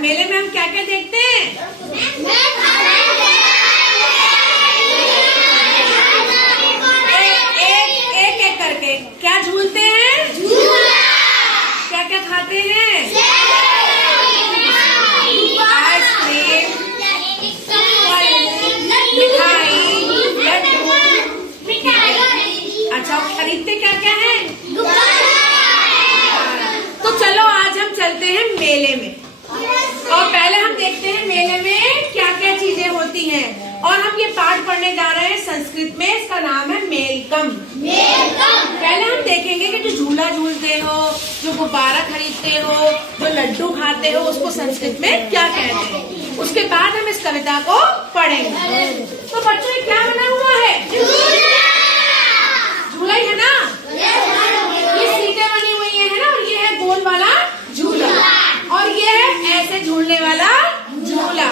मेले में हम क्या क्या देखते हैं? एक एक करके क्या झूलते हैं? क्या क्या खाते हैं? आइसक्रीम, मिठाई, लड्डू। अच्छा, खरीदते क्या क्या है? तो चलो आज हम चलते हैं मेले में और पहले हम देखते हैं मेले में क्या क्या चीजें होती हैं। और हम ये पाठ पढ़ने जा रहे हैं संस्कृत में, इसका नाम है मेलकम। पहले हम देखेंगे कि जो झूला झूलते हो, जो गुब्बारा खरीदते हो, जो लड्डू खाते हो, उसको संस्कृत में क्या कहते हैं। उसके बाद हम इस कविता को पढ़ेंगे। तो बच्चों ये क्या बना हुआ है? झूला ही है ना? ये सीटें बनी हुई है ना, और ये है गोल वाला झूला, और ये है ऐसे झूलने वाला झूला।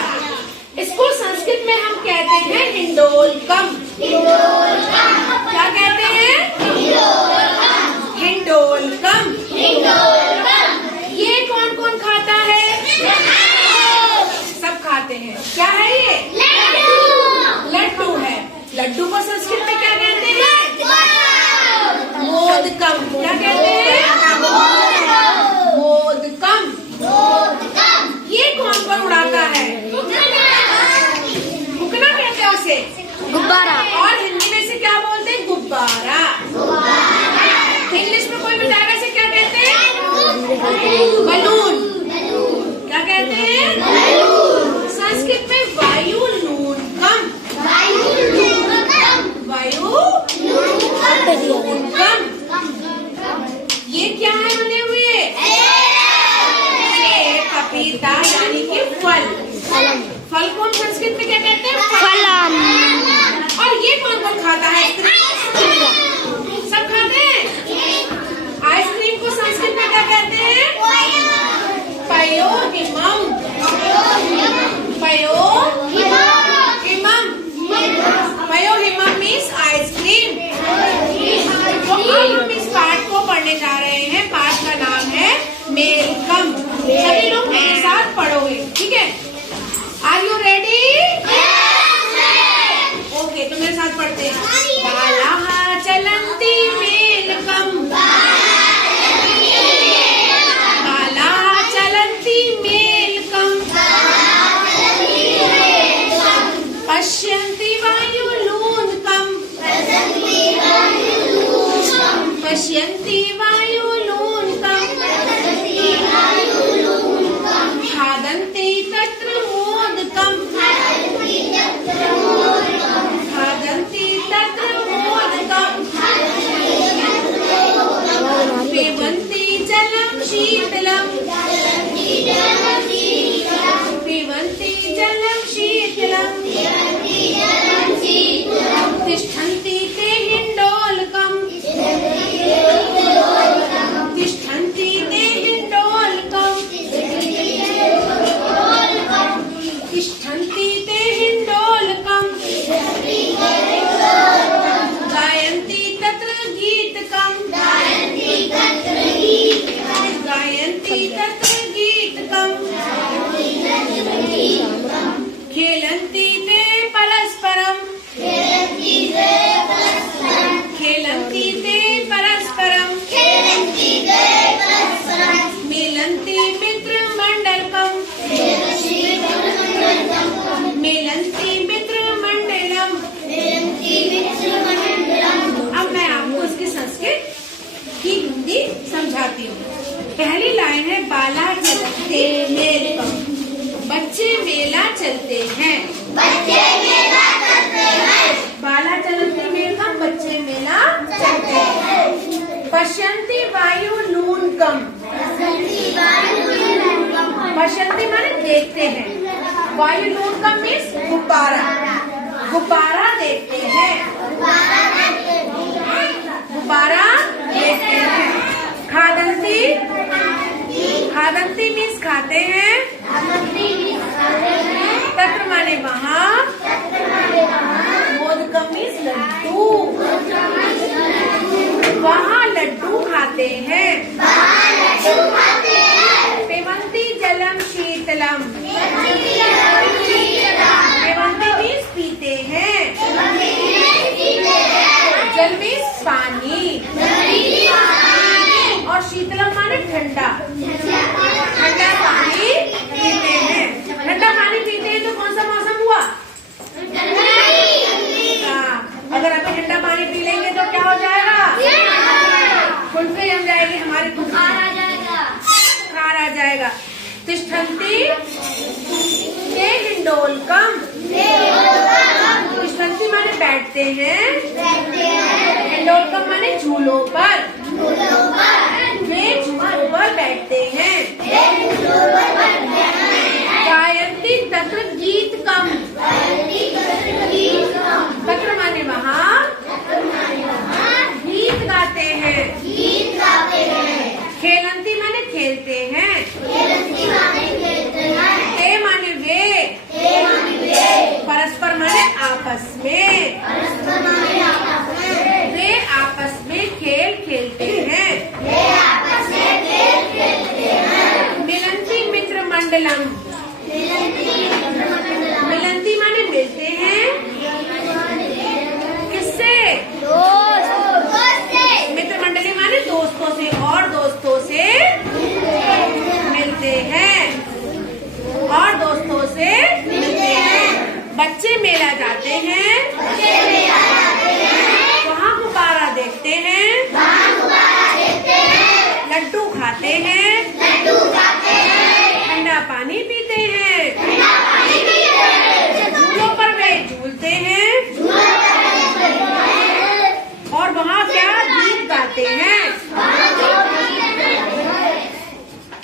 इसको संस्कृत में हम कहते हैं हिंडोलकम। क्या कहते हैं? हिंडोलकम। ये कौन कौन खाता है? सब खाते हैं। क्या है ये? लड्डू है। लड्डू को संस्कृत में क्या कहते हैं? मोदकम। क्या कहते हैं? मोदकम। ये कौन कौन उड़ाता है? फुकना कहते हैं उसे, गुब्बारा। और हिंदी में इसे क्या बोलते हैं? गुब्बारा। इंग्लिश में कोई बताएगा इसे क्या कहते हैं? बलून। क्या कहते हैं? संस्कृत में वायु लूनकम। वायु लूनकम। ये क्या है बने हुए? पपीता यानी कि फल। फल को हम संस्कृत में क्या कहते हैं? फलम। और ये कौन कौन खाता है? सब खाते हैं। आइसक्रीम को संस्कृत में क्या कहते हैं? पयोहिमम। पयोहिमम मीन्स आइसक्रीम। तो अब हम इस पाठ को पढ़ने जा रहे हैं। पाठ का नाम है मेलकम। सभी लोग मेरे साथ पढ़ोगे, ठीक है? Are you ready? ओके, तो मेरे साथ पढ़ते हैं। बालाः चलन्ति मेलकम। बालाः चलन्ति मेलकम। पश्यन्ति वायुलूनकम्। पश्यन्ति वायुलूनकम्। खादन्ति तत्र मोदकम्। खादन्ति तत्र मोदकम्। पिबन्ति जलं शीतलम्। पिबन्ति जलं शीतलम्। तिष्ठन्ति ते हिंडोलकम्। तिष्ठन्ति ते हिंडोलकम्। तिष्ठन्ति ते हिंडोलकम्। गायन्ति तत्र गीतकम्। गायन्ति तत्र गीतकम्। खेलन्ति ते परस्परम्। खेलन्ति ते परस्परम्। मिलन्ति मित्रमण्डलकम्। मिलन्ति मित्रमण्डलम्। अब मैं आपको इसकी संस्कृत की हिंदी समझाती हूँ। पहली लाइन है बालाः चलन्ति मेलकम। बच्चे मेला चलते हैं। बालाः चलन्ति मेलकम, बच्चे मेला चलते हैं। पश्यन्ति वायुलूनकम्। पश्यन्ति माने देखते हैं। वायुलूनकम् मीन्स गुब्बारा। गुब्बारा देखते हैं। गुब्बारा देखते हैं। खादन्ति। खादन्ति मीन्स खाते हैं। तत्र माने वहाँ। मोदकम मीन्स लड्डू। वहाँ लड्डू खाते हैं। पिबन्ति जलम शीतलम। हमारे बुखार आ जाएगा। बुखार आ जाएगा। तिष्ठन्ति ते हिंडोलकम। तिष्ठन्ति माने बैठते हैं, हिंडोलकम माने झूलों पर। वे झूलों पर बैठते हैं। गायन्ति तत्र गीतकम। तत्र माने वहाँ, गीत गाते हैं। खेलन्ति माने खेलते हैं। ते माने वे। परस्पर माने आपस में। वे आपस में खेल खेलते हैं। मिलन्ति मित्र मंडलम। मिलन्ति माने मिलते हैं। किससे? मित्र मंडली माने दोस्तों से, और दोस्तों से मिलते हैं, और दोस्तों से मिलते हैं। बच्चे मेला जाते हैं, वहाँ गुब्बारा देखते हैं, लड्डू खाते हैं, ठंडा पानी पीते हैं, झूलों पर वे झूलते हैं, और वहाँ क्या गीत गाते हैं।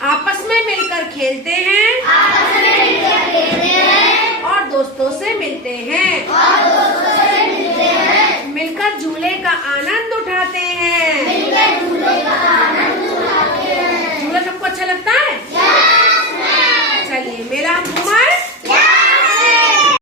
आपस में मिलकर खेलते हैं, और दोस्तों से मिलते हैं। मिलकर झूले का आनंद